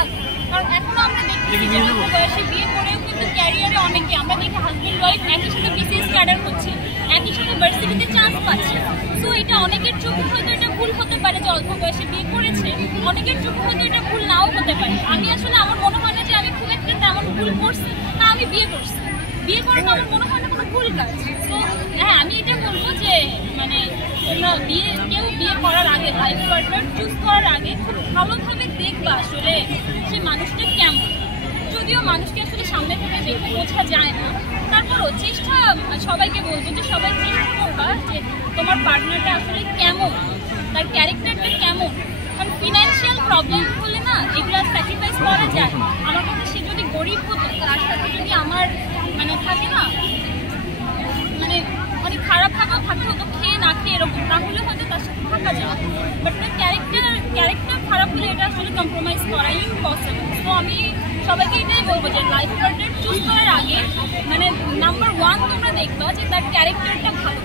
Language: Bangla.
থাকো। কারণ এখনো আমরা দেখতেছি যে অল্প বয়সে বিয়ে করেও কিন্তু ক্যারিয়ারে অনেকে আমরা দেখি হাজব্যান্ড ওয়াইফ একই সাথে বিসিএস ক্যাডার হচ্ছে, একই সাথে ভার্সিটিতে চান্স পাচ্ছে। তো এটা অনেকের চোখে হয়তো এটা ভুল হতে পারে যে অল্প বয়সে বিয়ে করেছে, অনেকের চোখে হয়তো এটা ভুল নাও হতে পারে। আমি আসলে আমার মনে হয় না যে আমি খুব একটা তেমন ভুল করছি, না আমি বিয়ে করছি, বিয়ে করাটা আমার মনে হয় না কোনো ভুল কাজ। তো হ্যাঁ, আমি এটা বলবো যে মানে তোমরা কেউ বিয়ে করার আগে লাইফ পার্টনার চুজ করার আগে খুব ভালোভাবে দেখবা আসলে সে মানুষটা কেমন। যদিও মানুষকে আসলে সামনে থেকে দেখে বোঝা যায় না, তারপরও চেষ্টা সবাইকে বলবো যে সবাই চেষ্টা করবা যে তোমার পার্টনারটা আসলে কেমন, তার ক্যারেক্টারটা কেমন। কারণ ফিনান্সিয়াল প্রবলেম হলে না এগুলো স্যাক্রিফাইস করা যায়। আমার কাছে সে যদি গরিব হতো, তার সাথে যদি আমার মানে থাকে না মানে অনেক খারাপভাবেও থাকতে হতো, খেয়ে না খেয়ে এরকম, তাহলে হয়তো তার সাথে থাকা যায়। বাট তার ক্যারেক্টার খারাপ হলে এটা আসলে কম্প্রোমাইজ করাই ইম্পসিবল। তো আমি সবাইকে এটাই বলবো যে লাইফ পার্টনার চুজ করার আগে মানে নাম্বার 1 তোমরা দেখবা যে তার ক্যারেক্টারটা ভালো।